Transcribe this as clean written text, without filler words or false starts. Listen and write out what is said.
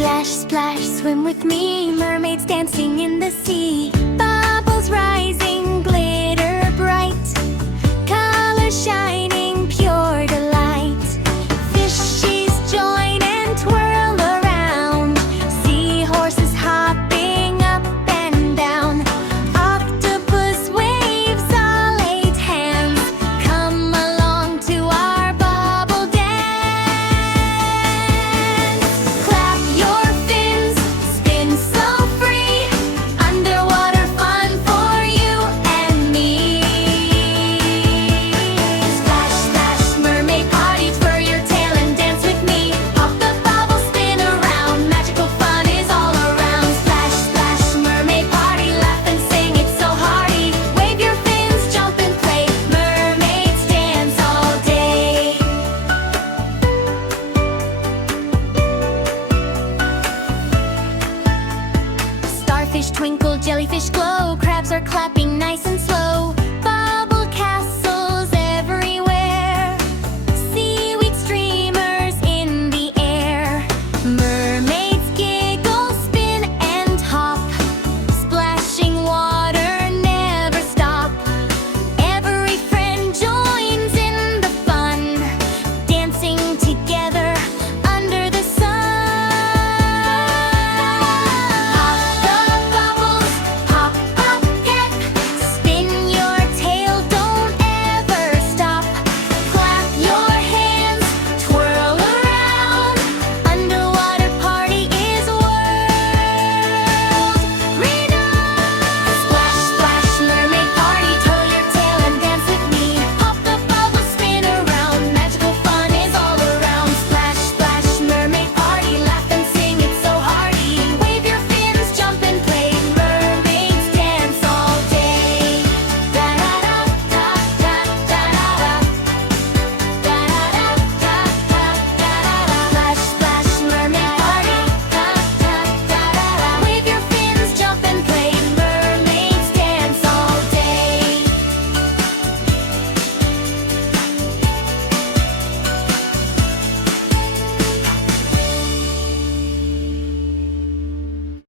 Splash, splash, swim with me, mermaids dancing in the sea. Bubbles rising, glitter bright, colors shining, pure delight. Fishies join and twirl around, seahorses hopping up and down. Octopus waves all 8 hands, come along to our bubble dance. Clap your fins, spin so free, underwater fun for you and me. Splash, splash, mermaid party, twirl your tail and dance with me. Pop the bubble, spin around, magical fun is all around. Splash, splash, mermaid party, laugh and sing, it's so hearty. Wave your fins, jump and play, mermaids dance all day. Starfish twinkle, jellyfish glow, crabs are clapping nice and slow.